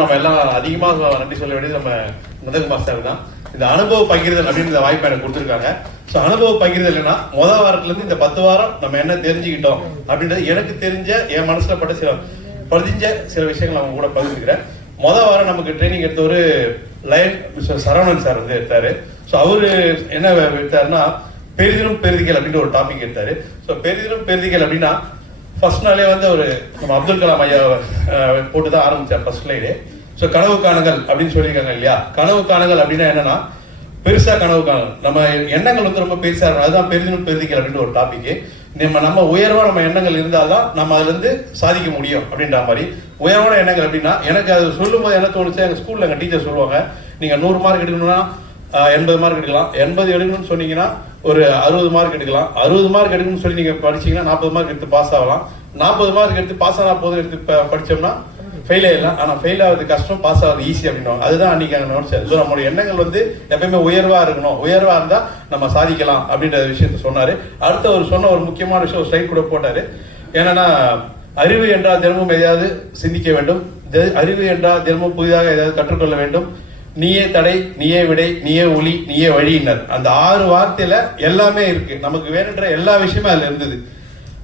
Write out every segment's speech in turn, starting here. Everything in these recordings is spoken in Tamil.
நம்ம எல்லாம் அதிகமாக நன்றி சொல்ல வேண்டியது நம்ம நந்தகுமார் சார் தான். இந்த அனுபவ பகிர்தல் அப்படின்ற இந்த வாய்ப்பை எனக்கு கொடுத்துருக்காங்க. ஸோ அனுபவ பகிர்தல்னா முதல் வாரத்துல இருந்து இந்த பத்து வாரம் நம்ம என்ன தெரிஞ்சுக்கிட்டோம் அப்படின்றது எனக்கு தெரிஞ்ச என் மனசுல பட்ட சில பதிஞ்ச சில விஷயங்கள் அவங்க கூட பகிர்ந்துக்கிறேன். முதல் வாரம் நமக்கு ட்ரைனிங் எடுத்த ஒரு லயன் மிஸ்டர் சரவணன் சார் வந்து எடுத்தாரு. ஸோ அவரு என்ன எடுத்தாருன்னா பெரிதிலும் பெருதிகள் அப்படின்ற ஒரு டாபிக் எடுத்தாரு. ஸோ பெரிதிலும் பெருதிகள் அப்படின்னா ஃபர்ஸ்ட் நாளே வந்து ஒரு நம்ம அப்துல் கலாம் ஐயா போட்டு தான் ஆரம்பிச்சார் ஃபர்ஸ்ட் லைடே ஸோ கனவு காணுங்கள் அப்படின்னு சொல்லியிருக்காங்க இல்லையா? கனவு காணுங்கள் அப்படின்னா என்னன்னா பெருசா கனவு காணுங்கள். நம்ம எண்ணங்கள் வந்து ரொம்ப பெருசா இருக்கணும். அதுதான் பெரிதும் பெருதிகள் அப்படின்னு ஒரு டாபிக் நம்ம நம்ம உயர்வா நம்ம எண்ணங்கள் இருந்தால்தான் நம்ம அதுல இருந்து சாதிக்க முடியும் அப்படின்ற மாதிரி. உயர்வான எண்ணங்கள் அப்படின்னா எனக்கு அது சொல்லும் போது என்ன தோணுச்சு? எங்க ஸ்கூல்ல எங்க டீச்சர் சொல்லுவாங்க நீங்க நூறு மார்க் எடுக்கணும்னா எண்பது மார்க் எடுக்கலாம். எண்பது எடுக்கணும்னு சொன்னீங்கன்னா ஒரு அறுபது மார்க் எடுக்கலாம். அறுபது மார்க் எடுக்கணும்னு சொல்லி நீங்க படிச்சீங்கன்னா நாற்பது மார்க் எடுத்து பாஸ் ஆகலாம். நாற்பது மார்க் எடுத்து பாஸ் ஆனா போதும் எடுத்து படிச்சோம்னா ஃபெயில் ஆயிடலாம். ஆனால் ஃபெயில் ஆகுறது கஷ்டம் பாஸ் ஆகுறது ஈஸி அப்படின்னுவாங்க. அதுதான் அன்னைக்கு அங்க ஸோ நம்மளோட எண்ணங்கள் வந்து எப்பயுமே உயர்வாக இருக்கணும். உயர்வாக இருந்தால் நம்ம சாதிக்கலாம் அப்படின்ற விஷயத்த சொன்னார். அடுத்த ஒரு சொன்ன ஒரு முக்கியமான விஷயம் ஒரு ஸ்லைட் கூட போட்டார். ஏன்னா அறிவு என்றால் தினமும் எதையாவது சிந்திக்க வேண்டும். அறிவு என்றால் தினமும் புதிதாக ஏதாவது கற்றுக்கொள்ள வேண்டும். நீயே தடை நீயே விடை நீயே ஒளி நீயே வழியினர். அந்த ஆறு வார்த்தையில எல்லாமே இருக்கு. நமக்கு வேணுன்ற எல்லா விஷயமும் அதுல இருந்தது.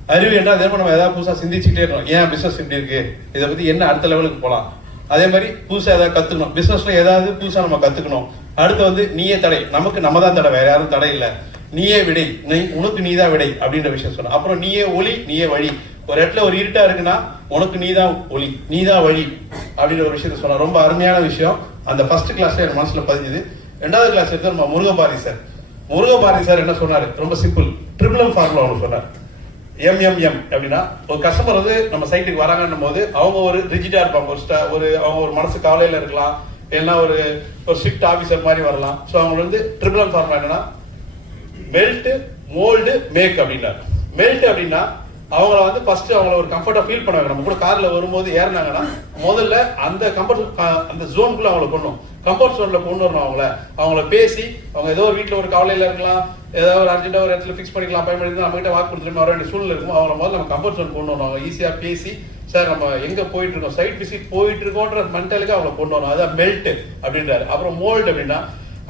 அறிவு என்றால் தினமும் நம்ம ஏதாவது புதுசாக சிந்திச்சுக்கிட்டே இருக்கணும். ஏன் பிஸ்னஸ் இப்படி இருக்கு? இதை பத்தி என்ன அடுத்த லெவலுக்கு போகலாம் அதே மாதிரி புதுசாக ஏதாவது கற்றுக்கணும் பிஸ்னஸ்ல ஏதாவது புதுசாக நம்ம கற்றுக்கணும் அடுத்து வந்து நீயே தடை. நமக்கு நம்ம தான் தடை. வேற யாரும் தடை இல்லை. நீயே விடை. நீ உனக்கு நீதான் விடை அப்படின்ற விஷயம் சொன்ன. அப்புறம் நீயே ஒளி நீயே வழி. ஒரு இடத்துல ஒரு இருட்டா இருக்குன்னா உனக்கு நீ தான் ஒளி. நீதான் வழி அப்படின்ற ஒரு விஷயத்த சொன்னா. ரொம்ப அருமையான விஷயம். அந்த ஃபர்ஸ்ட் கிளாஸ்ல என் மனசுல பதிஞ்சுது. ரெண்டாவது கிளாஸ் எடுத்து நம்ம முருகபாரதி சார். முருகபாரதி சார் என்ன சொன்னாரு? ரொம்ப சிம்பிள் ட்ரிபிள் ஃபார்முலா ஒன்று சொன்னார். எம்எம்எம் அப்படின்னா ஒரு கஸ்டமர் வந்து நம்ம சைட்டுக்கு வராங்கன்னும் போது அவங்க ஒரு ரிஜிட்டா இருப்பாங்க. ஒரு ஸ்டா- ஒரு அவங்க ஒரு மனசு கவலையில் இருக்கலாம். இல்லைன்னா ஒரு ஒரு ஸ்ட்ரிக்ட் ஆபீசர் மாதிரி வரலாம். ஸோ அவங்க வந்து ட்ரிபிள் ஃபார்முலா என்னன்னா மெல்ட்டு மோல்டு மேக் அப்படின்னாரு. மெல்ட் அப்படின்னா அவங்கள வந்து ஃபர்ஸ்ட் அவங்கள ஒரு கம்ஃபர்ட்டா ஃபீல் பண்ண நம்ம கூட கார்ல வரும்போது ஏறினாங்கன்னா முதல்ல அந்த கம்ஃபர்ட் அந்த ஜோனுக்குள்ள அவங்கள பண்ணும் கம்ஃபர்ட் ஜோன்ல கொண்டு வரணும் அவங்கள. அவங்கள பேசி அவங்க ஏதோ ஒரு வீட்டில் ஒரு கவலையில இருக்கலாம். ஏதாவது ஒரு அர்ஜென்ட்டாக ஒரு இடத்துல ஃபிக்ஸ் பண்ணிக்கலாம் அப்பாயின்மெண்ட் பண்ணி நம்ம கிட்ட வாக்கு கொடுத்துட்டு வர வேண்டிய சூழ்நிலை இருக்கும் அவங்க முதல்ல நம்ம கம்ஃபர்ட் ஜோன் கொண்டு வரணும். அவங்க பேசி சார் நம்ம எங்கே போயிட்டு இருக்கோம்? சைட் விசிட் போயிட்டு இருக்கோன்ற மென்டலுக்கு அவங்கள கொண்டு வரணும். அதான் மெல்ட் அப்படின்றாரு. அப்புறம் மோல்டு அப்படின்னா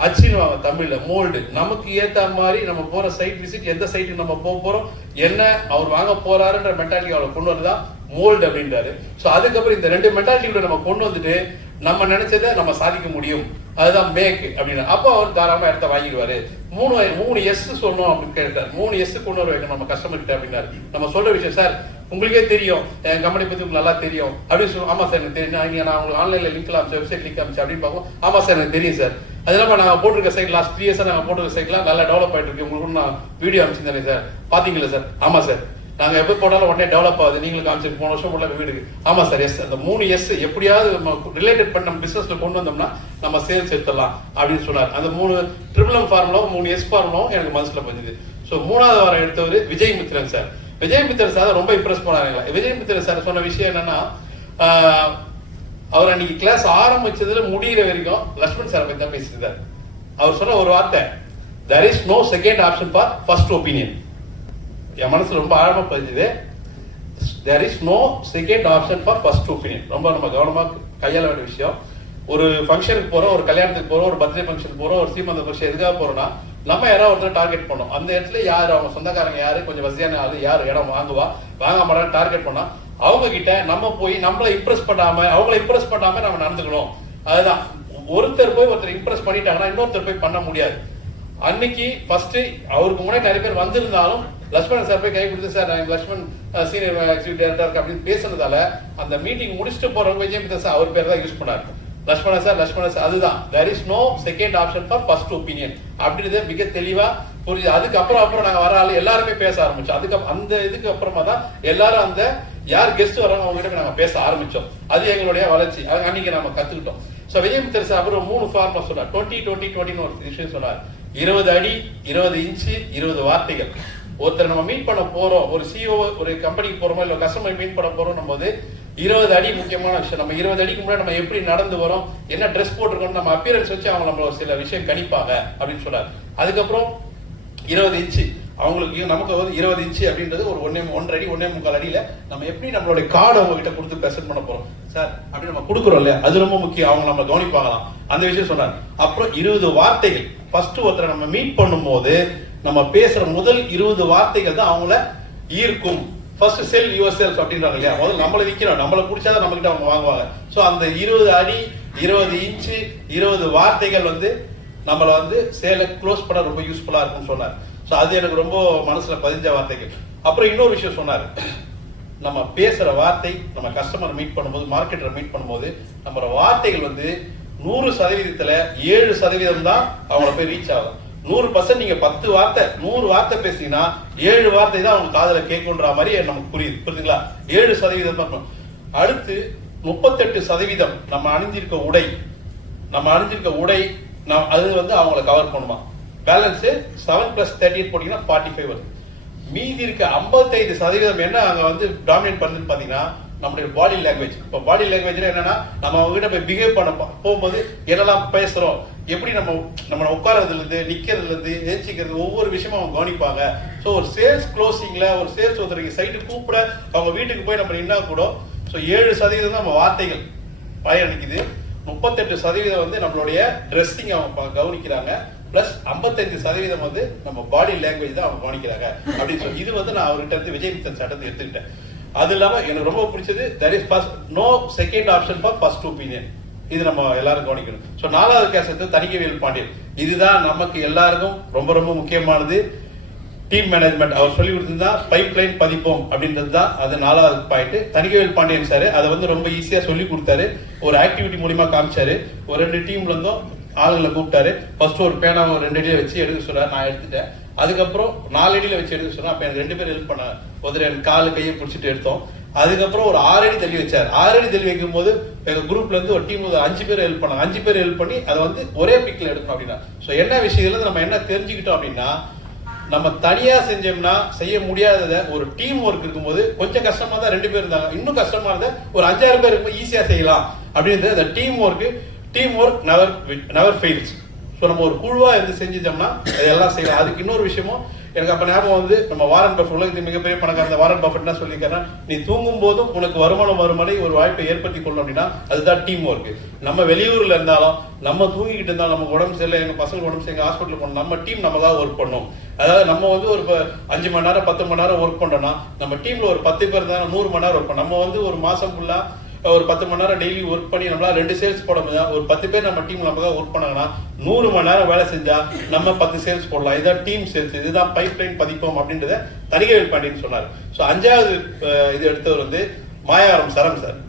அச்சுன்னு தமிழ்ல மோல்டு நமக்கு ஏத்த மாதிரி நம்ம போற சைட் விசிட் எந்த சைட்டுக்கு நம்ம போக போறோம் என்ன அவர் வாங்க போறாருன்ற மென்டாலிட்டி அவளை கொண்டு வந்துதான் மோல்டு அப்படின்றாரு. ஸோ அதுக்கப்புறம் இந்த ரெண்டு மென்டாலிட்டியோட நம்ம கொண்டு வந்துட்டு நம்ம நினைச்சதை நம்ம சாதிக்க முடியும். அதுதான் மேக் அப்படின்னு. அப்போ அவர் தாராளமாக இடத்த வாங்கிடுவாரு. மூணு மூணு எஸ் சொல்லணும் அப்படின்னு கேட்டார். மூணு எஸ் கொண்டு வர வைக்கணும் நம்ம கஸ்டமர் கிட்ட அப்படின்னாரு. நம்ம சொல்ற விஷயம் சார் உங்களுக்கே தெரியும். என் கம்பெனி பத்தி உங்களுக்கு நல்லா தெரியும். அப்படின்னு சொல்லுவோம் ஆமா சார் எனக்கு தெரியும். நான் நான் உங்களுக்கு ஆன்லைன்ல லிங்க் அமைச்சு வெப்சைட் லிங்க் அமைச்சு அப்படின்னு பார்ப்போம். ஆமா சார் எனக்கு தெரியும் சார். அது இல்லாமல் நாங்க போட்டிருக்க சைட் லாஸ்ட் த்ரீ இயர்ஸா நாங்க போட்டிருக்க சைட்லாம் நல்லா டெவலப் ஆயிட்டு இருக்கு. உங்களுக்கு நான் வீடியோ அமைச்சிருந்தேன் சார். பாத்தீங்களா சார்? ஆமா சார். நாங்க எப்ப போட்டாலும் உடனே டெவலப் ஆகுது. நீங்களும் காமிச்சிட்டு போன வருஷம் போல வீடு. ஆமா சார் எஸ் அந்த மூணு எஸ் எப்படியாவது நம்ம ரிலேட்டட் பண்ண நம்ம பிசினஸ்ல கொண்டு வந்தோம்னா நம்ம சேல்ஸ் எடுத்துடலாம் அப்படின்னு சொன்னார். அந்த மூணு ட்ரிபிள் எம் ஃபார்முலாவும் மூணு எஸ் ஃபார்முலாவும் எனக்கு மனசுல பதிஞ்சுது. ஸோ மூணாவது வாரம் எடுத்தவர் விஜய் மித்ரன் சார் விஜய் மித்ரன் சார் ரொம்ப இம்ப்ரெஸ் பண்ணாங்க விஜய் மித்ரன் சார் சொன்ன விஷயம் என்னன்னா அவர் அன்னைக்கு கிளாஸ் ஆரம்பிச்சதுல முடியிற வரைக்கும் லட்சுமண் சார் பத்தி தான் பேசியிருந்தார் அவர் சொன்ன ஒரு வார்த்தை there is no second option for first opinion என் மனசுல ரொம்ப ஆழமா பதிஞ்சுது. There is no second option for first opinion ரொம்ப நம்ம கவனமா கையாள வேண்டிய விஷயம். ஒரு ஃபங்க்ஷனுக்கு போறோம் ஒரு கல்யாணத்துக்கு போறோம் ஒரு பர்த்டே ஃபங்க்ஷன் போறோம் ஒரு சீமந்த ஃபங்க்ஷன் எதுக்காக போறோம்னா நம்ம யாராவது ஒருத்தர் டார்கெட் பண்ணோம். அந்த இடத்துல யார்? அவங்க சொந்தக்காரங்க யாரு? கொஞ்சம் வசதியான ஆளு யார்? இடம் வாங்குவா? வாங்க மாட்டாங்க டார்கெட் பண்ணா அவங்க கிட்ட நம்ம போய் நம்மளை இம்ப்ரெஸ் பண்ணாம அவங்கள இம்ப்ரெஸ் பண்ணாம நம்ம நடந்துக்கணும். அதுதான். ஒருத்தர் போய் ஒருத்தர் இம்ப்ரெஸ் பண்ணிட்டாங்கன்னா இன்னொருத்தர் போய் பண்ண முடியாது. அன்னைக்கு ஃபர்ஸ்ட் அவருக்கு முன்னாடி நிறைய பேர் வந்திருந்தாலும் லக்ஷ்மணன் சார் போய் கை கொடுத்து சார் நான் லட்சுமண் சீனியர் எக்ஸிக்யூட்டிவ் டைரக்டர் அப்படின்னு பேசுனதால அந்த மீட்டிங் முடிச்சுட்டு போறவங்க விஜய் சார் அவர் பேர் தான் யூஸ் பண்ணாரு. லக்ஷ்மண சார் லக்ஷ்மண சார் அதுதான். There is no second option for first opinion அப்படின்றத மிக தெளிவா புரியுது. அதுக்கப்புறம் அப்புறம் நாங்க வர ஆள் எல்லாருமே பேச ஆரம்பிச்சோம். அதுக்கு அந்த இதுக்கு அப்புறமா தான் எல்லாரும் அந்த யார் கெஸ்ட் வராங்க அவங்க கிட்ட நாங்க பேச ஆரம்பிச்சோம். அது எங்களுடைய வளர்ச்சி. அது அன்னைக்கு நாம கத்துக்கிட்டோம். சோ விஜயமித்தர் சார் அப்புறம் மூணு ஃபார்மா சொன்னார். டுவெண்ட்டி டுவெண்ட்டி டுவெண்ட்டின்னு ஒரு விஷயம் சொன்னார். இருபது அடி இருபது இன்ச்சு இருபது வார்த்தைகள். ஒருத்தர் நம்ம மீட் பண்ண போறோம் ஒரு சிஓ ஒரு கம்பெனிக்கு போறோமோ இல்ல கஸ்டமர் மீட் பண்ண போறோம் போது இருபது அடி முக்கியமான விஷயம். நம்ம இருபது அடிக்கு முன்னாடி நம்ம எப்படி நடந்து வரோம் என்ன ட்ரெஸ் போட்டிருக்கோம் நம்ம அப்பியரன்ஸ் வச்சு அவங்க நம்ம ஒரு சில விஷயம் கணிப்பாங்க அப்படின்னு சொன்னார் அதுக்கப்புறம் இருபது இன்ச்சு அவங்களுக்கு நமக்கு வந்து இருபது இன்ச்சு அப்படின்றது ஒரு ஒன்னே ஒன்றரை அடி ஒன்னே முக்கால் அடியில நம்ம எப்படி நம்மளுடைய கார்டு அவங்க கிட்ட கொடுத்து பிரசன்ட் பண்ண போறோம். சார் அப்படி நம்ம கொடுக்குறோம் இல்லையா? அது ரொம்ப முக்கியம். அவங்க நம்ம கவனிப்பாங்களாம். அந்த விஷயம் சொன்னார். அப்புறம் இருபது வார்த்தைகள். ஃபர்ஸ்ட் ஒருத்தரை நம்ம மீட் பண்ணும்போது நம்ம பேசுற முதல் இருபது வார்த்தைகள் தான் அவங்கள ஈர்க்கும். ஃபர்ஸ்ட் செல் யுவர் செல்ஃப் அப்படின்றாங்க இல்லையா? முதல்ல நம்மளை விற்கிறோம் நம்மள பிடிச்சாதான் நம்ம கிட்ட அவங்க வாங்குவாங்க. ஸோ அந்த இருபது அடி இருபது இன்ச்சு இருபது வார்த்தைகள் வந்து நம்மள வந்து சேலை க்ளோஸ் பண்ண ரொம்ப யூஸ்ஃபுல்லா இருக்கும்னு சொன்னார். ஸோ அது எனக்கு ரொம்ப மனசுல பதிஞ்ச வார்த்தைகள். அப்புறம் இன்னொரு விஷயம் சொன்னார். நம்ம பேசுற வார்த்தை நம்ம கஸ்டமர் மீட் பண்ணும்போது மார்க்கெட்டரை மீட் பண்ணும்போது நம்மளோட வார்த்தைகள் வந்து நூறு சதவீதத்துல ஏழு சதவீதம் தான் அவங்கள போய் ரீச் ஆகும். நூறு பர்சன்ட் நீங்க பத்து வார்த்தை நூறு வார்த்தை பேசுனீங்கன்னா ஏழு வார்த்தை தான் அவங்க காதல கேட்குன்ற மாதிரி நமக்கு புரியுது. புரியுதுங்களா ஏழு சதவீதம் தான் அடுத்து முப்பத்தெட்டு சதவீதம் நம்ம அணிஞ்சிருக்க உடை. நம்ம அணிஞ்சிருக்க உடை நான் அது வந்து அவங்கள கவர் பண்ணுமா? Balance seven plus thirty eight போட்டீங்கன்னா ஃபார்ட்டி ஃபைவ் வருது. மீதி இருக்க 55% சதவீதம் என்ன அங்க வந்து டாமினேட் பண்ணுதுன்னு பாத்தீங்கன்னா நம்மளுடைய பாடி லாங்குவேஜ் இப்போ பாடி லாங்குவேஜ்ல என்னன்னா நம்ம அவங்க கிட்ட போய் பிஹேவ் பண்ண போகும்போது என்னெல்லாம் பேசுறோம்? எப்படி நம்ம நம்ம உட்காரதுல இருந்து நிக்கிறதுல இருந்து ஏச்சிக்கிறது ஒவ்வொரு விஷயமும் அவங்க கவனிப்பாங்க. ஸோ ஒரு சேல்ஸ் க்ளோசிங்ல ஒரு சேல்ஸ் ஒருத்தருக்கு சைட்டு கூப்பிட அவங்க வீட்டுக்கு போய் நம்ம நின்னா கூட ஸோ ஏழு சதவீதம் தான் நம்ம வார்த்தைகள். பயனளிக்குது முப்பத்தெட்டு சதவீதம் வந்து நம்மளுடைய ட்ரெஸ்ஸிங் அவங்க கவனிக்கிறாங்க. பிளஸ் 55% சதவீதம் வந்து நம்ம பாடி லாங்குவேஜ் தான் அவங்க கவனிக்கிறாங்க. அப்படின்னு சொல்லி இது வந்து நான் அவர்கிட்ட இருந்து விஜய் மித்தன் சட்டத்தை எடுத்துக்கிட்டேன். அது இல்லாமல் எனக்கு ரொம்ப பிடிச்சது there is first no second option for first opinion இது நம்ம எல்லாரும் கவனிக்கணும். ஸோ நாலாவது கேசத்து தணிக்கைவேல் பாண்டியன். இதுதான் நமக்கு எல்லாருக்கும் ரொம்ப ரொம்ப முக்கியமானது. டீம் மேனேஜ்மெண்ட் அவர் சொல்லி கொடுத்துருந்தா பைப் லைன் பதிப்போம் அப்படின்றது தான் அது நாலாவது பாயிண்ட் தணிக்கைவேல் பாண்டியன் சார் அதை வந்து ரொம்ப ஈஸியாக சொல்லி கொடுத்தாரு. ஒரு ஆக்டிவிட்டி மூலிமா காமிச்சாரு. ஒரு ரெண்டு டீம்ல இருந்தும் ஆளுங்களை கூப்பிட்டாரு. ஃபர்ஸ்ட் ஒரு பேனா ஒரு ரெண்டு அடியில் வச்சு எடுக்க சொன்னார். நான் எடுத்துட்டேன். அதுக்கப்புறம் நாலு அடியில் வச்சு எடுக்க சொன்னா அப்போ எனக்கு ரெண்டு பேரும் ஹெல்ப் பண்ணார் ஒருத்தர் என் காலு கையை பிடிச்சிட்டு எடுத்தோம். அதுக்கப்புறம் ஒரு ஆறு அடி தள்ளி வச்சார். ஆறு அடி தள்ளி வைக்கும் போது எங்கள் குரூப்லேருந்து ஒரு டீம் அஞ்சு பேர் ஹெல்ப் பண்ணாங்க அஞ்சு பேர் ஹெல்ப் பண்ணி அதை வந்து ஒரே பிக்கில் எடுக்கணும் அப்படின்னா. ஸோ என்ன விஷயத்துலேருந்து நம்ம என்ன தெரிஞ்சுக்கிட்டோம் அப்படின்னா நம்ம தனியாக செஞ்சோம்னா செய்ய முடியாததை ஒரு டீம் ஒர்க் இருக்கும்போது கொஞ்சம் கஷ்டமாக தான் ரெண்டு பேர் இருந்தாங்க. இன்னும் கஷ்டமாக இருந்தால் ஒரு அஞ்சாறு பேர் இருக்கும் ஈஸியாக செய்யலாம். அப்படின்றது அந்த team work team work never never fails so நம்ம ஒரு குழுவாக இருந்து செஞ்சுட்டோம்னா அதெல்லாம் செய்யலாம். அதுக்கு இன்னொரு விஷயமும் எனக்கு அப்ப ஞாபகம் வந்து நம்ம வாரன் பஃபட் உலகத்தின் மிகப்பெரிய பணக்காரர் வாரன் பஃபட் சொல்லிக்கிறேன் நீ தூங்கும் போதும் உனக்கு வருமானம் வரும் ஒரு வாய்ப்பை ஏற்படுத்தி கொள்ளணும் அப்படின்னா அதுதான் டீம் ஒர்க் நம்ம வெளியூர்ல இருந்தாலும் நம்ம தூங்கிக்கிட்டு இருந்தாலும் நம்ம உடம்பு சரியில்லை எங்க பசங்க உடம்பு சரியில்லை ஹாஸ்பிட்டல் போனோம் நம்ம டீம் நம்ம தான் ஒர்க் பண்ணோம். அதாவது நம்ம வந்து ஒரு அஞ்சு மணி நேரம் பத்து மணி நேரம் ஒர்க் பண்ணோம்னா நம்ம டீம்ல ஒரு பத்து பேர் தானே நூறு மணி நேரம் ஒர்க் பண்ணோம். நம்ம வந்து ஒரு மாசம் ஃபுல்லா ஒரு பத்து மணி நேரம் டெய்லி ஒர்க் பண்ணி நம்மளால ரெண்டு சேல்ஸ் போட முடியாது? ஒரு பத்து பேர் நம்ம டீம் நமக்காக ஒர்க் பண்ணாங்கன்னா நூறு மணி நேரம் வேலை செஞ்சா நம்ம பத்து சேல்ஸ் போடலாம். இதுதான் டீம் சேல்ஸ் இதுதான் பைப் லைன் பதிப்போம் அப்படின்றத தனிகைகள் பாண்டியன் சொன்னார். ஸோ அஞ்சாவது இது எடுத்தவர் வந்து மாயாவரம் சரம் சார்.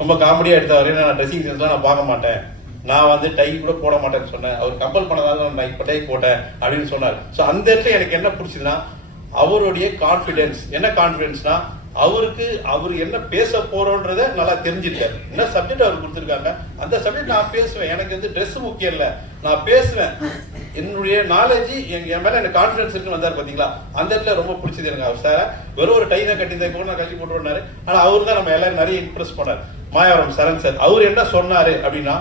ரொம்ப காமெடியாக எடுத்தவர். ஏன்னா நான் ட்ரெஸ்ஸிங் சென்ஸ்லாம் நான் பார்க்க மாட்டேன். நான் வந்து டை கூட போட மாட்டேன்னு சொன்னேன். அவர் கம்பல் பண்ணதால நான் இப்போ டை போட்டேன் அப்படின்னு சொன்னார். ஸோ அந்த இடத்துல எனக்கு என்ன பிடிச்சதுன்னா அவருடைய கான்ஃபிடென்ஸ் என்ன கான்ஃபிடென்ஸ்னா அவருக்கு அவர் என்ன பேச போறோன்றத நல்லா தெரிஞ்சிருக்காரு என்ன சப்ஜெக்ட் அவர் கொடுத்துருக்காங்க? அந்த சப்ஜெக்ட் நான் பேசுவேன். எனக்கு வந்து ட்ரெஸ் முக்கியம் இல்ல. நான் பேசுவேன். என்னுடைய நாலேஜ் என் மேல எனக்கு கான்ஃபிடன்ஸ் இருக்குன்னு வந்தார் பாத்தீங்களா? அந்த இடத்துல ரொம்ப பிடிச்சது எனக்கு அவர் சார் வெறும் ஒரு டை தான் கட்டி கூட நான் கட்டி போட்டு ஆனா அவர் தான் நம்ம எல்லாரும் நிறைய இம்ப்ரெஸ் பண்ணார். மாயாவரம் சரண் சார் அவர் என்ன சொன்னாரு அப்படின்னா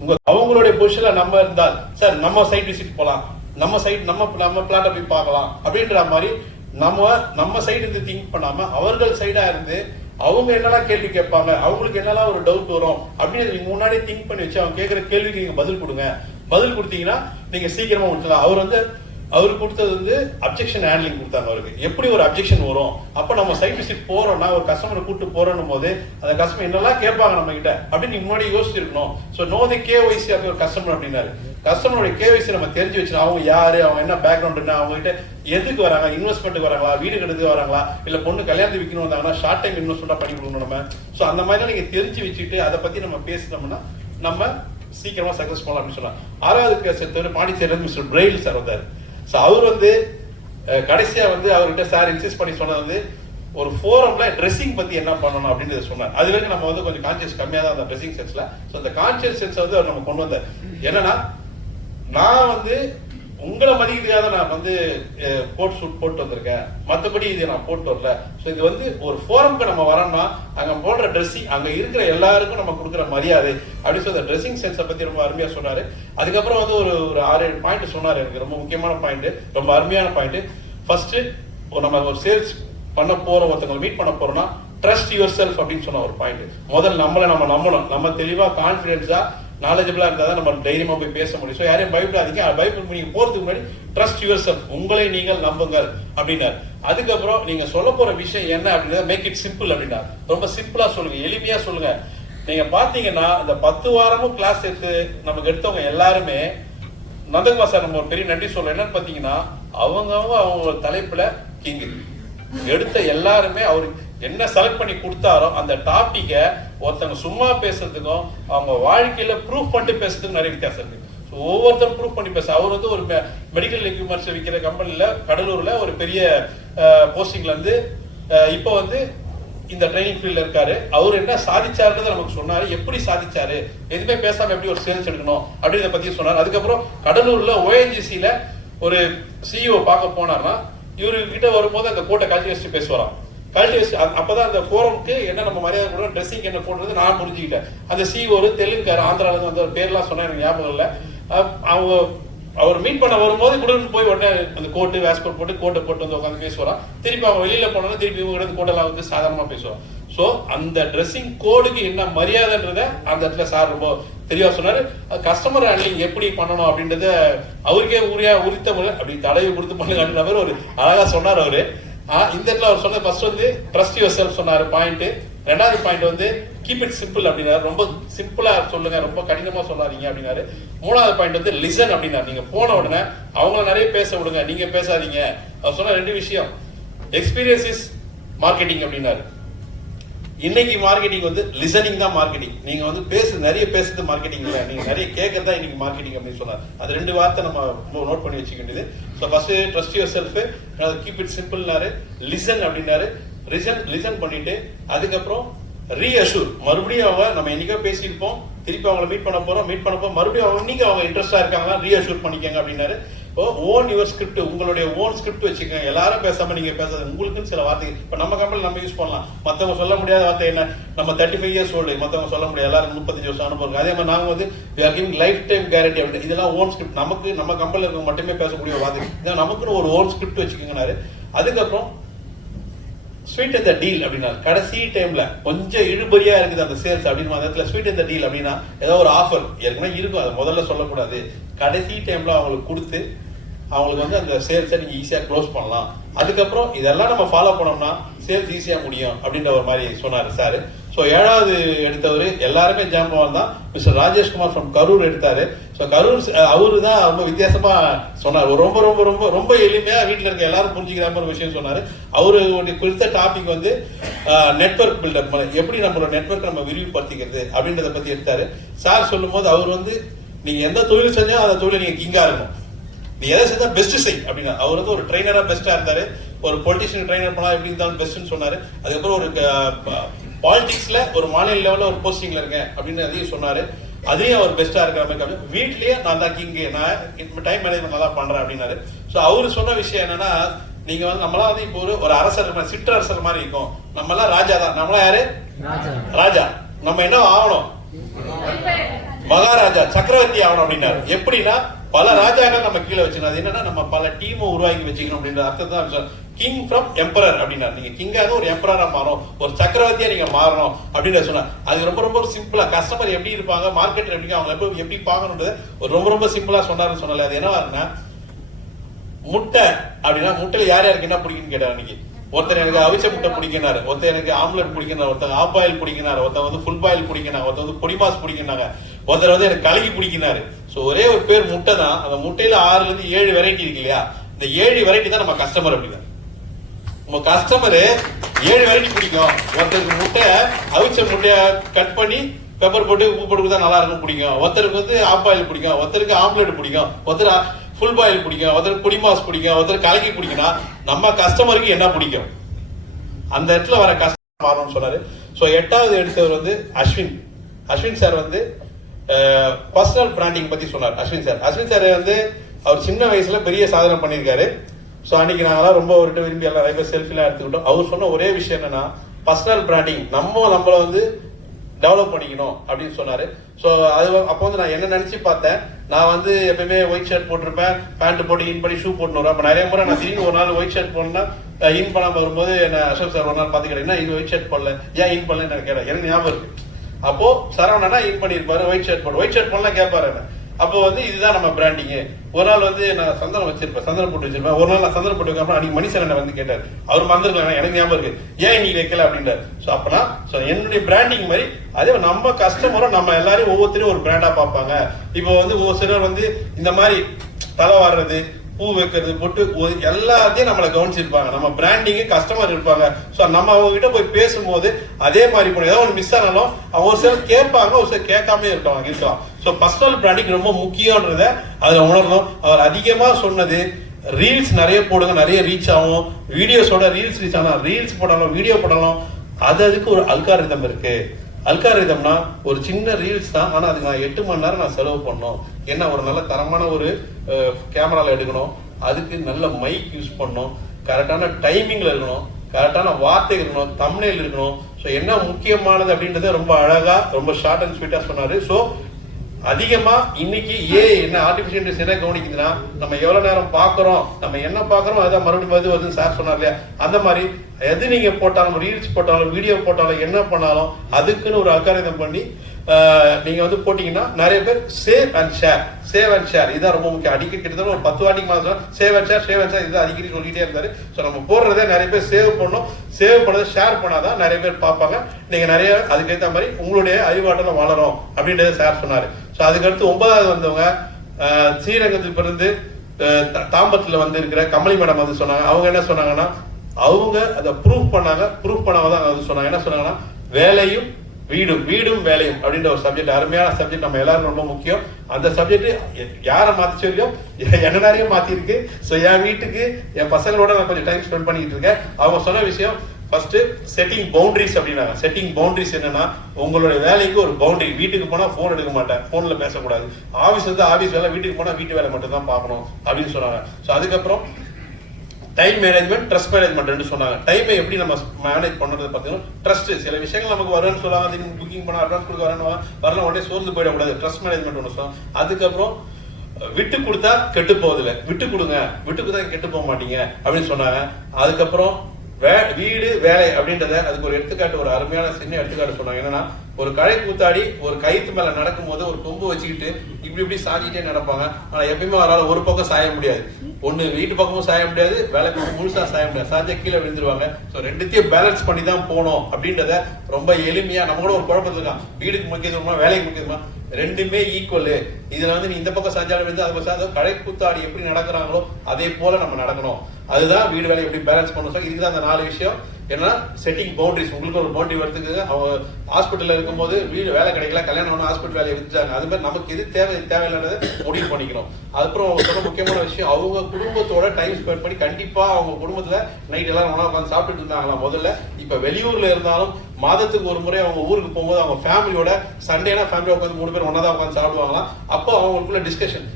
உங்க அவங்களுடைய பொசிஷன்ல நம்ம இருந்தால் சார் நம்ம சைட் விசிட் போலாம். நம்ம சைட் நம்ம நம்ம பிளாட்டை போய் பார்க்கலாம். அப்படின்ற மாதிரி நம்ம நம்ம சைடு இருந்து திங்க் பண்ணாம அவர்கள் சைடா இருந்து அவங்க என்னெல்லாம் கேள்வி கேட்பாங்க அவங்களுக்கு என்னெல்லாம் ஒரு டவுட் வரும் அப்படின்னு நீங்க முன்னாடியே திங்க் பண்ணி வச்சு அவங்க கேட்கிற கேள்விக்கு நீங்க பதில் கொடுங்க. பதில் கொடுத்தீங்கன்னா நீங்க சீக்கிரமா முடிச்சலாம் அவர் வந்து அவர் கொடுத்தது வந்து அப்ஜெக்ஷன் ஹேண்ட்லிங் கொடுத்தாங்க அவருக்கு. எப்படி ஒரு அப்ஜெக்ஷன் வரும்? அப்ப நம்ம சைட் விசிட் போறோம்னா ஒரு கஸ்டமரை கூட்டு போறோம் போது அந்த கஸ்டமர் என்னெல்லாம் கேட்பாங்க நம்ம கிட்ட அப்படின்னு நீங்க முன்னாடி யோசிச்சிருக்கணும். So know the KYC of ஒரு கஸ்டமர் அப்படின்னாரு. கஸ்டமருடைய கேஒய்சி நம்ம தெரிஞ்சு வச்சுனா அவங்க யாரு அவங்க என்ன பேக்ரவுண்ட் என்ன அவங்க கிட்ட எதுக்கு வராங்க இன்வெஸ்ட்மெண்ட்டுக்கு வராங்களா வீடு கட்டுறதுக்கு வராங்களா இல்ல பொண்ணு கல்யாணத்துக்கு விற்கணும் வந்தாங்கன்னா ஷார்ட் டைம் இன்வெஸ்ட்மெண்டா பண்ணி கொடுக்கணும் நம்ம. ஸோ அந்த மாதிரி நீங்க தெரிஞ்சு வச்சுட்டு அதை பத்தி நம்ம பேசினோம்னா நம்ம சீக்கிரமா சக்சஸ் பண்ணலாம் அப்படின்னு சொல்லலாம் ஆறாவது பேர் எடுத்தவர் பாண்டிச்சேரி மிஸ்டர் பிரெயில் சார் வந்தார். ஸோ அவர் வந்து கடைசியா வந்து அவர்கிட்ட சார் இன்சிஸ்ட் பண்ணி சொன்னது வந்து ஒரு ஃபோரம்ல ட்ரெஸ்ஸிங் பத்தி என்ன பண்ணணும் அப்படின்றத சொன்னார். அது வரைக்கும் நம்ம வந்து கொஞ்சம் கான்சியஸ் கம்மியா தான் அந்த ட்ரெஸ்ஸிங் சென்ஸ்ல ஸோ அந்த கான்சியஸ் சென்ஸ் வந்து அவர் நம்ம கொண்டு வந்தார். என்னன்னா நான் வந்து உங்களை மதிக்கிறதுக்காக நான் வந்து கோட் சூட் போட்டு வந்திருக்கேன். மற்றபடி இது நான் போட்டு வரல. ஸோ இது வந்து ஒரு ஃபோரம்க்கு நம்ம வரோம்னா அங்கே போடுற ட்ரெஸ்ஸிங் அங்கே இருக்கிற எல்லாருக்கும் நம்ம கொடுக்குற மரியாதை. அப்படின்னு சொல்லி ட்ரெஸ்ஸிங் சென்ஸை பற்றி ரொம்ப அருமையாக சொன்னார். அதுக்கப்புறம் வந்து ஒரு ஒரு ஆறு ஏழு பாயிண்ட் சொன்னார் எனக்கு. ரொம்ப முக்கியமான பாயிண்ட் ரொம்ப அருமையான பாயிண்ட் ஃபர்ஸ்ட் நம்ம ஒரு சேல்ஸ் பண்ண போகிறோம் ஒருத்தவங்க மீட் பண்ண போகிறோம்னா ட்ரஸ்ட் யுவர் செல்ஃப் அப்படின்னு சொன்ன ஒரு பாயிண்ட் முதல்ல நம்மளை நம்ம நம்பணும். நம்ம தெளிவாக கான்ஃபிடென்ஸாக நாலேஜபிளாக இருந்தால் தான் நம்ம தைரியமாக போய் பேச முடியும். ஸோ யாரையும் பயப்படாதீங்க. பயப்பட நீங்கள் போகிறதுக்கு முன்னாடி ட்ரஸ்ட் யுவர் செல்ஃப் உங்களை நீங்கள் நம்புங்கள் அப்படின்னாரு. அதுக்கப்புறம் நீங்கள் சொல்ல போகிற விஷயம் என்ன அப்படின்னா மேக் இட் சிம்பிள் அப்படின்னா. ரொம்ப சிம்பிளாக சொல்லுங்க. எளிமையாக சொல்லுங்க. நீங்கள் பார்த்தீங்கன்னா இந்த பத்து வாரமும் கிளாஸ் எடுத்து நமக்கு எடுத்தவங்க எல்லாருமே நந்தகுமார் சார் நம்ம ஒரு பெரிய நன்றி சொல்றோம். என்னன்னு பார்த்தீங்கன்னா அவங்கவங்க அவங்க தலைப்பில் கிங் எடுத்த எல்லாருமே அவருக்கு என்ன செலக்ட் பண்ணி கொடுத்தாரோ அந்த டாப்பிக்கை ஒருத்தவங்க சும்மா பேசுறதுக்கும் அவங்க வாழ்க்கையில ப்ரூஃப் பண்ணிட்டு பேசுறதுக்கும் நிறைய வித்தியாசம் இருக்கு. ஸோ ஒவ்வொருத்தரும் ப்ரூஃப் பண்ணி பேச அவர் வந்து ஒரு மெடிக்கல் எக்யூப்மெண்ட்ஸ் விற்கிற கம்பெனியில் கடலூரில் ஒரு பெரிய போஸ்டிங்ல இருந்து இப்போ வந்து இந்த ட்ரைனிங் ஃபீல்டில் இருக்காரு. அவர் என்ன சாதிச்சாருன்றத நமக்கு சொன்னாரு. எப்படி சாதிச்சாரு? எதுவுமே பேசாம எப்படி ஒரு சேல்ஸ் எடுக்கணும் அப்படின்றத பற்றி சொன்னார். அதுக்கப்புறம் கடலூரில் ஓஎன்ஜிசியில் ஒரு சிஇஓ பார்க்க போனார்னா இவர்கிட்ட வரும்போது அந்த கோட்டை கழட்டி வச்சுட்டு பேசுவாராம். கழட்டி அப்பதான் அந்த ஃபோரம்க்கு என்ன நம்ம மரியாதை கொடுக்கணும் ட்ரெஸ்ஸிங் என்ன போடுறது நான் புரிஞ்சுக்கிட்டேன். அந்த சிஇஓ ஒரு ஆந்திராவில் அந்த பேர்லாம் சொன்னா எனக்கு ஞாபகம் இல்லை. அவங்க அவர் மீட் பண்ண வரும்போது கூட போய் உடனே அந்த கோட்டு வேஸ்போர்ட் போட்டு கோட்டை போட்டு வந்து உட்காந்து பேசுவாராம் திருப்பி அவங்க வெளியில போனோம்னா திருப்பி இவங்க கிட்ட கோட்டெல்லாம் வந்து சாதாரணமா பேசுவோம் ஸோ அந்த ட்ரெஸ்ஸிங் கோடுக்கு என்ன மரியாதைன்றத அந்த இடத்துல சார் ரொம்ப தெளிவாக சொன்னாரு. கஸ்டமர் ஹேண்ட்லிங் எப்படி பண்ணணும் அப்படின்றத அவருக்கே உரியா உரித்த முறை அப்படி தடவை கொடுத்து பண்ணுங்க மாதிரி ஒரு அழகா சொன்னார் அவரு. இந்த இடத்துல அவர் சொன்ன ஃபர்ஸ்ட் வந்து ட்ரஸ்ட் யுவர் செல்ஃப் சொன்னார் பாயிண்ட் ரெண்டாவது பாயிண்ட் வந்து கீப் இட் சிம்பிள் அப்படின்னாரு. ரொம்ப சிம்பிளா சொல்லுங்க ரொம்ப கடினமா சொல்லாதீங்க அப்படின்னாரு. மூணாவது பாயிண்ட் வந்து லிசன் அப்படின்னாரு. நீங்க போன உடனே அவங்கள நிறைய பேச விடுங்க நீங்க பேசாதீங்க. அவர் சொன்ன ரெண்டு விஷயம். எக்ஸ்பீரியன்ஸ் இஸ் மார்க்கெட்டிங் அப்படின்னாரு. இன்னைக்கு மார்க்கெட்டிங் வந்து லிசனிங் தான் மார்க்கெட்டிங் நீங்க வந்து பேசு நிறைய பேசுறது மார்க்கெட்டிங் இல்லை. நீங்க நிறைய கேட்கறது தான் இன்னைக்கு மார்க்கெட்டிங் அப்படின்னு சொன்னார். அது ரெண்டு வார்த்தை நம்ம நோட் பண்ணி வச்சுக்க வேண்டியது. So first trust yourself keep it சிம்பிள்னாரு listen அப்படின்னாரு. லிசன் லிசன் பண்ணிட்டு அதுக்கப்புறம் ரீஅஷூர் மறுபடியும் அவங்க நம்ம என்னைக்கோ பேசியிருப்போம். திருப்பி அவங்கள மீட் பண்ண போறோம். மீட் பண்ண போறோம் மறுபடியும் அவங்க இன்னைக்கு அவங்க இன்ட்ரெஸ்டா இருக்காங்களா? ரீஅஷூர் பண்ணிக்கங்க அப்படின்னாரு. இப்போ ஓன் யுவர் ஸ்கிரிப்ட் உங்களுடைய ஓன் ஸ்கிரிப்ட் வச்சுக்கோங்க. எல்லாரும் பேசாம நீங்க பேசாத உங்களுக்குன்னு சில வார்த்தை இப்ப நம்ம கம்பெனி நம்ம யூஸ் பண்ணலாம். மத்தவங்க சொல்ல முடியாத வார்த்தை என்ன? நம்ம தேர்ட்டி ஃபைவ் இயர்ஸ் ஓல்டு மத்தவங்க சொல்ல முடியாது. எல்லாரும் முப்பத்தஞ்சு வருஷம் அனுபவம் அதே மாதிரி நாங்க வந்து we are lifetime guarantee அப்படின்னு இதெல்லாம் ஓன் ஸ்கிரிப்ட் நமக்கு நம்ம கம்பெனில இருக்க மட்டுமே பேசக்கூடிய வார்த்தை இதான் நமக்குன்னு ஒரு ஓன் ஸ்கிரிப்ட் வச்சுக்கோங்கனாரு அதுக்கப்புறம் ஸ்வீட் இந்த டீல் அப்படின்னா கடைசி டைம்ல கொஞ்சம் இழுபறியா இருக்குது அந்த சேல்ஸ் அப்படின்னு அந்த இடத்துல ஸ்வீட் இந்த டீல் அப்படின்னா ஏதோ ஒரு ஆஃபர் ஏற்கனவே இருக்கும் அதை முதல்ல சொல்லக்கூடாது. கடைசி டைம்ல அவங்களுக்கு கொடுத்து அவங்களுக்கு வந்து அந்த சேல்ஸை நீங்க ஈஸியா க்ளோஸ் பண்ணலாம். அதுக்கப்புறம் இதெல்லாம் நம்ம ஃபாலோ பண்ணோம்னா சேல்ஸ் ஈஸியா முடியும் அப்படின்ற ஒரு மாதிரி சொன்னாரு சார். ஸோ ஏழாவது எடுத்தவர் எல்லாருமே ஜாம்பவான் தான் மிஸ்டர் ராஜேஷ்குமார் ஃப்ரம் கரூர் எடுத்தார். ஸோ கரூர் அவரு தான் ரொம்ப வித்தியாசமாக சொன்னார். ரொம்ப ரொம்ப ரொம்ப ரொம்ப எளிமையாக வீட்டில் இருக்க எல்லாரும் புரிஞ்சுக்கிற மாதிரி ஒரு விஷயம் சொன்னார். அவருடைய குறித்த டாபிக் வந்து நெட்வொர்க் பில்டப் எப்படி நம்மளோட நெட்வொர்க் நம்ம விரிவுபடுத்திக்கிறது அப்படின்றத பற்றி எடுத்தார். சார் சொல்லும்போது அவர் வந்து நீங்கள் எந்த தொழில் செஞ்சாலும் அந்த தொழில் நீங்கள் கிங்காக இருக்கும் நீ எதை செஞ்சால் பெஸ்ட் செய். அப்படின்னா அவர் வந்து ஒரு ட்ரைனராக பெஸ்ட்டாக இருந்தார். ஒரு பொலிட்டிஷியன் ட்ரைனர் பண்ணால் எப்படி இருந்தாலும் பெஸ்ட்னு சொன்னார். அதுக்கப்புறம் ஒரு பாலிடிக்ஸ்ல ஒரு மாநில லெவல்ல ஒரு போஸ்டிங்ல இருக்கேன் அப்படின்னு அதையும் சொன்னாரு. அதையும் அவர் பெஸ்டா இருக்கிற மாதிரி காமி- வீட்லயே நான் தான் கிங் நான் டைம் மேனேஜ்மெண்ட் நல்லா பண்றேன் அப்படின்னாரு. ஸோ அவரு சொன்ன விஷயம் என்னன்னா நீங்க வந்து நம்மளாம் வந்து இப்போ ஒரு ஒரு அரசர் மாதிரி சிற்றரசர் மாதிரி இருக்கும். நம்மலாம் ராஜா தான். நம்மளாம் யாரு? ராஜா. நம்ம என்ன ஆகணும்? மகாராஜா சக்கரவர்த்தி ஆகணும் அப்படின்னாரு. எப்படின்னா பல ராஜாக்கள் நம்ம கீழே வச்சுக்கணும். அது என்னன்னா நம்ம பல டீமை உருவாக்கி வச்சுக்கணும் அப்படின்ற அர்த்தம் தான் கிங் ஃப்ரம் எம்பரர் அப்படின்னா நீங்க கிங்காக ஒரு எம்பரரா மாறும் ஒரு சக்கரவர்த்தியா நீங்க மாறணும் அப்படின்னு சொன்னா அது ரொம்ப ரொம்ப சிம்பிளா கஸ்டமர் எப்படி இருப்பாங்க மார்க்கெட் எப்படி அவங்க எப்படி எப்படி பார்க்கணுன்றது ஒரு ரொம்ப ரொம்ப சிம்பிளா சொன்னாருன்னு சொன்னல அது என்னவாருன்னா முட்டை அப்படின்னா முட்டையில யார் யாருக்கு என்ன பிடிக்குன்னு கேட்டார் அன்னைக்கு. ஒருத்தர் எனக்கு அவிச்ச முட்டை பிடிக்கினாரு ஒருத்தர் எனக்கு ஆம்லெட் பிடிக்கினார் ஒருத்தர் ஆஃப் ஆயில் பிடிக்கினார் ஒருத்தர் வந்து ஃபுல் பாயில் பிடிக்கினாங்க ஒருத்தர் வந்து பொடிமாஸ் பிடிக்கினாங்க ஒருத்தர் வந்து எனக்கு கலகி பிடிக்கினாரு ஸோ ஒரே ஒரு பேர் முட்டை தான். அந்த முட்டையில ஆறுலேருந்து ஏழு வெரைட்டி இருக்கு இல்லையா? இந்த ஏழு வெரைட்டி தான் நம்ம கஸ்டமர் அப்படிதான் உங்க கஸ்டமரு ஏழு வெரைட்டி பிடிக்கும். ஒருத்தருக்கு முட்டை அவிச்ச முட்டையை கட் பண்ணி பெப்பர் போட்டு உப்பு போட்டு கொடுத்தா நல்லா இருக்கும் பிடிக்கும். ஒருத்தருக்கு வந்து ஆஃப் ஆயில் பிடிக்கும். ஒருத்தருக்கு ஆம்லெட் பிடிக்கும். ஒருத்தர் ஃபுல் பாயில் பிடிக்கும். ஒருத்தருக்கு பொடிமாஸ் பிடிக்கும். ஒருத்தர் கலக்கி பிடிக்கும்னா நம்ம கஸ்டமருக்கு என்ன பிடிக்கும்? அந்த இடத்துல வர கஸ்டமர் மாறணும்னு சொன்னாரு. ஸோ எட்டாவது எடுத்தவர் வந்து அஸ்வின். அஸ்வின் சார் வந்து பர்சனல் பிராண்டிங் பத்தி சொன்னார் அஸ்வின் சார். அஸ்வின் சார் வந்து அவர் சின்ன வயசுல பெரிய சாதனை பண்ணியிருக்காரு. ஸோ அன்னைக்கு நாங்களாம் ரொம்ப அவர்கிட்ட விரும்பி எல்லாம் நிறைய பேர் செல்ஃபிலாம் எடுத்துக்கிட்டோம். அவர் சொன்ன ஒரே விஷயம் என்னன்னா பர்சனல் பிராண்டிங் நம்ம நம்மளை வந்து டெவலப் பண்ணிக்கணும் அப்படின்னு சொன்னாரு. ஸோ அது அப்போ வந்து நான் என்ன நினைச்சு பார்த்தேன் நான் வந்து எப்பயுமே ஒயிட் ஷர்ட் போட்டிருப்பேன் பேண்ட் போட்டு இன் பண்ணி ஷூ போட்டு வருவேன். அப்போ நிறைய முறை நான் திடீர்னு ஒரு நாள் ஒயிட் ஷர்ட் போடணும்னா இன் பண்ணாம வரும்போது என்ன அசோக் சார் ஒரு நாள் பார்த்துக்கிறேன் என்ன இது ஒயிட் ஷர்ட் போடல ஏன் இன் பண்ணலன்னு எனக்கு கேட்டேன் எனக்கு ஞாபகம் இருக்கு. அப்போ சரவணனா இன் பண்ணியிருப்பாரு ஒயிட் ஷர்ட் போட. ஒயிட் ஷர்ட் போடலாம் கேட்பாரு அப்போ வந்து இதுதான் நம்ம பிராண்டிங்கு ஒரு நாள் வந்து நான் சந்தனம் வச்சிருப்பேன் சந்தனம் போட்டு வச்சிருப்பேன். ஒரு நாள் நான் சந்தனம் போட்டு வைக்காம அன்னைக்கு மனுஷன் என்ன வந்து கேட்டார். அவர் மறந்துருக்கலாம் எனக்கு ஞாபகம் இருக்கு. ஏன் இன்னைக்கு வைக்கல அப்படின்றார். ஸோ அப்பனா ஸோ என்னுடைய பிராண்டிங் மாதிரி அதே மாதிரி நம்ம கஸ்டமரும் நம்ம எல்லாரையும் ஒவ்வொருத்தரையும் ஒரு பிராண்டா பார்ப்பாங்க. இப்போ வந்து ஒவ்வொரு சிலர் வந்து இந்த மாதிரி தலை வாடுறது பூ வைக்கிறது போட்டு எல்லாத்தையும் நம்மளை கவனிச்சிருப்பாங்க. நம்ம பிராண்டிங்கு கஸ்டமர் இருப்பாங்க. ஸோ நம்ம அவங்க கிட்ட போய் பேசும்போது அதே மாதிரி போய் ஏதாவது ஒன்று மிஸ் ஆனாலும் அவங்க ஒரு சிலர் கேட்பாங்க ஒரு சிலர் கேட்காம இருக்கலாம் இருக்கலாம். ஸோ பர்சனல் பிராண்டிங் ரொம்ப முக்கியன்றத அதில் உணரணும். அவர் அதிகமாக சொன்னது ரீல்ஸ் நிறைய போடுங்க நிறைய ரீச் ஆகும். வீடியோஸோட ரீல்ஸ் ரீச் ஆனா ரீல்ஸ் போடலாம் வீடியோ போடலாம் அது அதுக்கு ஒரு அல்காரிதம் இருக்குது அல்காரிதம்னா ஒரு சின்ன ரீல்ஸ் தான் ஆனால் அதுக்கு நான் எட்டு மணி நேரம் நான் செலவு பண்ணணும் என்ன ஒரு நல்ல தரமான ஒரு கேமராவில் எடுக்கணும். அதுக்கு நல்ல மைக் யூஸ் பண்ணணும். கரெக்டான டைமிங்கில் இருக்கணும். கரெக்டான வார்த்தை இருக்கணும். தமிழில் இருக்கணும். ஸோ என்ன முக்கியமானது அப்படின்றத ரொம்ப அழகாக ரொம்ப ஷார்ட் அண்ட் ஸ்வீட்டாக சொன்னார். ஸோ அதிகமாக இன்னைக்கு ஏ என்ன ஆர்டிஃபிஷியல் இன்டெலிஜென்ஸ் என்ன கவனிக்குதுன்னா நம்ம எவ்வளோ நேரம் பார்க்குறோம் நம்ம என்ன பார்க்குறோம் அதான் மறுபடியும் வருது வருதுன்னு சார் சொன்னார் இல்லையா? அந்த மாதிரி எது நீங்கள் போட்டாலும் ரீல்ஸ் போட்டாலும் வீடியோ போட்டாலும் என்ன பண்ணாலும் அதுக்குன்னு ஒரு அல்காரிதம் பண்ணி நீங்கள் வந்து போட்டிங்கன்னா நிறைய பேர் save and share save and share இதான் ரொம்ப முக்கியம். அடிக்கடி கிட்டத்தட்ட ஒரு பத்து வாட்டிக்கு மாதம் save and share save and share இது அடிக்கடி சொல்லிட்டே இருந்தார். ஸோ நம்ம போடுறதே நிறைய பேர் சேவ் பண்ணணும். சேவ் பண்ணதை ஷேர் பண்ணாதான் நிறைய பேர் பார்ப்பாங்க. நீங்கள் நிறைய அதுக்கேற்ற மாதிரி உங்களுடைய அறிவாற்றல வளரும் அப்படின்றத சார் சொன்னார் ஸோ அதுக்கடுத்து ஒன்பதாவது வந்தவங்க ஸ்ரீரங்கத்துக்கு ஸ்ரீரங்கத்தில் பிறந்து தாம்பத்தில் வந்து இருக்கிற கமலி மேடம் வந்து சொன்னாங்க. அவங்க என்ன சொன்னாங்கன்னா அவங்க அதை ப்ரூஃப் பண்ணாங்க ப்ரூஃப் பண்ணாம தான் அது சொன்னாங்க. என்ன சொன்னாங்கன்னா வேலையும் வீடும் வீடும் வேலையும் அப்படின்ற ஒரு சப்ஜெக்ட் அருமையான சப்ஜெக்ட் நம்ம எல்லாரும் ரொம்ப முக்கியம். அந்த சப்ஜெக்ட் யாரை மாத்தி சொல்லியோ என்ன நிறைய மாத்திருக்கு ஸோ என் வீட்டுக்கு என் பசங்களோட நான் கொஞ்சம் டைம் ஸ்பெண்ட் பண்ணிட்டு இருக்கேன். அவங்க சொன்ன விஷயம் ஃபர்ஸ்ட் செட்டிங் பவுண்டரிஸ் அப்படின்னாங்க. செட்டிங் பவுண்டரிஸ் என்னன்னா உங்களுடைய வேலைக்கு ஒரு பவுண்டரி வீட்டுக்கு போனா ஃபோன் எடுக்க மாட்டேன். போன்ல பேசக்கூடாது. ஆஃபீஸ் வந்து ஆஃபீஸ் வேலை வீட்டுக்கு போனா வீட்டு வேலை மட்டும் தான் பார்க்கணும் அப்படின்னு சொன்னாங்க. ஸோ அதுக்கப்புறம் டைம் மேனேஜ்மெண்ட் ட்ரஸ்ட் மேனேஜ்மெண்ட்னு சொன்னாங்க. டைமை எப்படி நம்ம மேனேஜ் பண்ணுறது பார்த்தீங்கன்னா ட்ரஸ்ட் சில விஷயங்கள் நமக்கு வரும்னு சொல்லுவாங்க நீங்கள் புக்கிங் பண்ண அட்வான்ஸ் கொடுக்க வரணும் வரலாம் உடனே சோர்ந்து போயிடக்கூடாது. ட்ரஸ்ட் மேனேஜ்மெண்ட் ஒன்று சொன்னாங்க. அதுக்கப்புறம் விட்டு கொடுத்தா கெட்டு போகுதில்ல விட்டு கொடுங்க. விட்டு கொடுத்தா கெட்டு போக மாட்டீங்க அப்படின்னு சொன்னாங்க. அதுக்கப்புறம் வே வீடு வேலை அப்படின்றத அதுக்கு ஒரு எடுத்துக்காட்டு ஒரு அருமையான சின்ன எடுத்துக்காட்டு சொன்னாங்க. என்னன்னா ஒரு கழை கூத்தாடி ஒரு கயிற்று மேல நடக்கும்போது ஒரு கொம்பு வச்சுக்கிட்டு இப்படி இப்படி சாஞ்சிட்டே நடப்பாங்க. ஆனா எப்பயுமே அவரால் ஒரு பக்கம் சாய முடியாது. ஒண்ணு வீட்டு பக்கமும் சாய முடியாது வேலை பக்கம் முழுசா சாய முடியாது. சாஞ்சா கீழே விழுந்துருவாங்க. ஸோ ரெண்டுத்தையும் பேலன்ஸ் பண்ணி தான் போனோம் அப்படின்றத ரொம்ப எளிமையா நம்ம கூட ஒரு குழப்பத்தில் இருக்கான். வீடுக்கு முக்கியத்துவமா வேலைக்கு முக்கியத்துவமா? ரெண்டுமே ஈக்குவல் இதுல வந்து நீ இந்த பக்கம் சாஞ்சாலும் விழுந்து அது பக்கம் சாஞ்சா கடை கூத்தாடி எப்படி நடக்கிறாங்களோ அதே போல நம்ம நடக்கணும். அதுதான் வீடு வேலை எப்படி பேலன்ஸ் பண்ணணும். இதுதான் அந்த நாலு விஷயம். ஏன்னா செட்டிங் பவுண்டரிஸ் உங்களுக்கு ஒரு பவுண்டரி வரதுக்கு அவங்க ஹாஸ்பிட்டலில் இருக்கும்போது வீடு வேலை கிடைக்கல கல்யாணம் ஒன்று ஹாஸ்பிட்டல் வேலையை விதிச்சாங்க அது மாதிரி நமக்கு எது தேவை தேவையில்லாத முடிவு பண்ணிக்கிறோம். அதுக்கப்புறம் அவங்க சொன்ன முக்கியமான விஷயம் அவங்க குடும்பத்தோட டைம் ஸ்பெண்ட் பண்ணி கண்டிப்பாக அவங்க குடும்பத்தில் நைட் எல்லாரும் ஒன்றா உட்காந்து சாப்பிட்டுட்டு இருந்தாங்களா? முதல்ல இப்போ வெளியூரில் இருந்தாலும் மாதத்துக்கு ஒரு முறை அவங்க ஊருக்கு போகும்போது அவங்க ஃபேமிலியோட சண்டேனா ஃபேமிலியோட உட்காந்து மூணு பேர் ஒன்றா தான் உட்காந்து சாப்பிடுவாங்களாம். அப்போ அவங்களுக்குள்ள டிஸ்கஷன்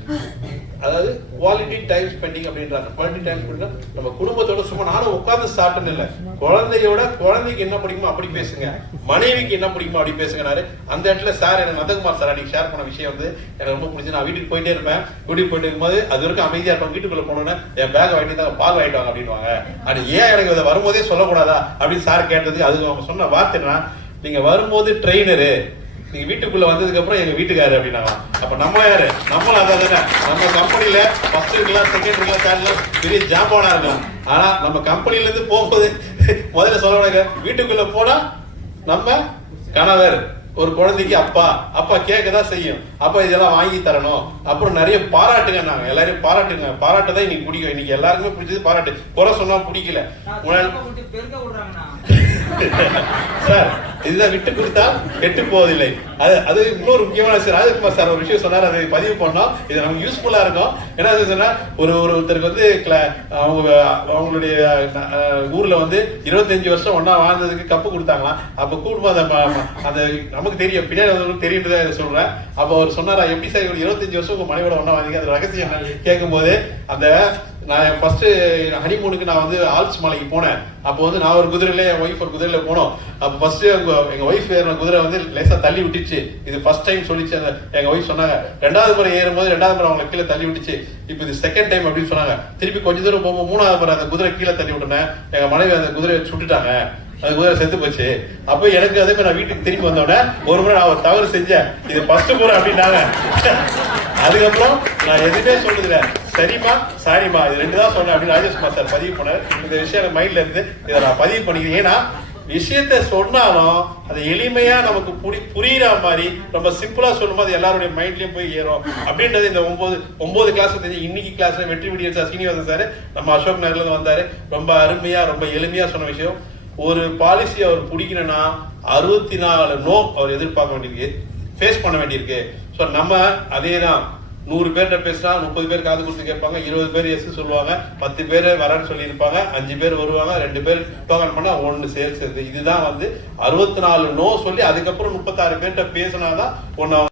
அதாவது குவாலிட்டி டைம் ஸ்பெண்டிங் அப்படின்றாங்க. குவாலிட்டி டைம் ஸ்பெண்டிங் நம்ம குடும்பத்தோட சும்மா நானும் உட்காந்து சாப்பிட்டேன்னு இல்ல. குழந்தையோட குழந்தைக்கு என்ன பிடிக்குமோ அப்படி பேசுங்க. மனைவிக்கு என்ன பிடிக்குமோ அப்படி பேசுங்கனாரு அந்த இடத்துல சார் எனக்கு மதகுமார் சார் அன்னைக்கு ஷேர் பண்ண விஷயம் வந்து எனக்கு ரொம்ப பிடிச்சி நான் வீட்டுக்கு போயிட்டே இருப்பேன். வீட்டுக்கு போயிட்டு இருக்கும்போது அது வரைக்கும் அமைதியா இருப்பேன் வீட்டுக்குள்ள போனோன்னே என் பேக் வாங்கிட்டு தான் பால் வாங்கிட்டு வாங்க அப்படின்வாங்க அது ஏன் எனக்கு அதை வரும்போதே சொல்லக்கூடாதா அப்படின்னு சார் கேட்டதுக்கு அது அவங்க சொன்ன வார்த்தை நீங்க வரும்போது ட்ரெயினரு நீங்க வீட்டுக்குள்ள வந்ததுக்கு அப்புறம் எங்க வீட்டுக்காரு அப்படின்னாங்க. அப்ப நம்ம யாரு? நம்மளும் அதான் தானே. நம்ம கம்பெனில ஃபர்ஸ்ட் இருக்கலாம் செகண்ட் இருக்கலாம் தேர்ட் இருக்கலாம் பெரிய ஜாம்பானா இருக்கலாம் ஆனா நம்ம கம்பெனில இருந்து போகும்போது முதல்ல சொல்ல வீட்டுக்குள்ள போனா நம்ம கணவர் ஒரு குழந்தைக்கு அப்பா. அப்பா கேட்க தான் செய்யும். அப்பா இதெல்லாம் வாங்கி தரணும். அப்புறம் நிறைய பாராட்டுங்க நாங்க. எல்லாரையும் பாராட்டுங்க. பாராட்டு தான் இன்னைக்கு பிடிக்கும். இன்னைக்கு எல்லாருக்குமே பிடிச்சது பாராட்டு. குறை சொன்னா பிடிக்கல. சார் இதுதான் விட்டு கொடுத்தால் கெட்டு போவதில்லை. அது அது இன்னொரு முக்கியமான விஷயம். ராஜகுமார் சார் ஒரு விஷயம் சொன்னார். அதை பதிவு பண்ணோம். இது நமக்கு யூஸ்ஃபுல்லாக இருக்கும். என்ன சொன்னால் ஒரு ஒரு ஒருத்தருக்கு வந்து அவங்க அவங்களுடைய ஊரில் வந்து இருபத்தஞ்சு வருஷம் ஒன்றா வாழ்ந்ததுக்கு கப்பு கொடுத்தாங்களாம். அப்போ கூடுமா அந்த அந்த நமக்கு தெரியும். பின்னாடி வந்தவங்களுக்கு தெரியுன்றதை இதை அப்போ அவர் சொன்னாரா எப்படி சார் இவர் இருபத்தஞ்சு வருஷம் உங்கள் மனைவியோட ஒன்றா வாழ்ந்தீங்க? அது ரகசியம். கேட்கும்போது அந்த நான் ஃபர்ஸ்ட் ஹனிமூனுக்கு நான் வந்து ஆல்ஸ் மலைக்கு போனேன். அப்போ வந்து நான் ஒரு குதிரையில என் ஒய்ஃப் ஒரு குதிரையில போனோம். அப்போ ஃபர்ஸ்ட் எங்க எங்க ஒய்ஃப் ஏறின குதிரை வந்து லேசா தள்ளி விட்டுச்சு. இது ஃபர்ஸ்ட் டைம் சொல்லிச்சு. அந்த எங்க ஒய்ஃப் சொன்னாங்க ரெண்டாவது முறை ஏறும்போது ரெண்டாவது முறை அவங்களை கீழே தள்ளி விட்டுச்சு. இப்போ இது செகண்ட் டைம் அப்படின்னு சொன்னாங்க. திருப்பி கொஞ்ச தூரம் போகும்போது மூணாவது முறை அந்த குதிரை கீழே தள்ளி விட்டுனேன். எங்க மனைவி அந்த குதிரையை சுட்டுட்டாங்க. அது குதிரை செத்து போச்சு. அப்போ எனக்கு அதே மாதிரி நான் வீட்டுக்கு திரும்பி வந்தோடனே ஒரு முறை நான் ஒரு தவறு செஞ்சேன். இது ஃபர்ஸ்ட் முறை அப்படின்னாங்க. அதுக்கப்புறம் நான் எதுவுமே சொல்றதில்ல. சரிம்மா சாரிம்மா இது ரெண்டு தான் சொன்னேன் அப்படின்னு ராஜேஷ்குமார் சார் பதிவு பண்ணார். இந்த விஷயம் எனக்கு மைண்ட்ல இருந்து இதை நான் பதிவு பண்ணிக்கிறேன். ஏன்னா விஷயத்த சொன்னாலும் அது எளிமையா நமக்கு புரி புரியுற மாதிரி ரொம்ப சிம்பிளா சொல்லும்போது போது எல்லாருடைய மைண்ட்லயும் போய் ஏறும். அப்படின்றது இந்த ஒன்பது ஒன்பது கிளாஸ் தெரிஞ்சு இன்னைக்கு கிளாஸ்ல வெற்றி விடியல் சார் சீனிவாசன் சார் நம்ம அசோக் நகர்ல இருந்து வந்தாரு. ரொம்ப அருமையா ரொம்ப எளிமையா சொன்ன விஷயம். ஒரு பாலிசி அவர் பிடிக்கணும்னா அறுபத்தி நாலு நோ அவர் எதிர்பார்க்க வேண்டியிருக்கு. ஃபேஸ் பண்ண வேண்டியிருக்கு. ஸோ நம்ம அதே தான் நூறு பேர்கிட்ட பேசினா முப்பது பேர் காது கொடுத்து கேட்பாங்க இருபது பேர் எஸ் சொல்லுவாங்க பத்து பேர் வரேன்னு சொல்லியிருப்பாங்க அஞ்சு பேர் வருவாங்க ரெண்டு பேர் டோக்கன் பண்ணால் ஒன்று சேர்ந்து இதுதான் வந்து அறுபத்தி நாலு நோ சொல்லி அதுக்கப்புறம் முப்பத்தாறு பேர்கிட்ட பேசினாதான் ஒன்று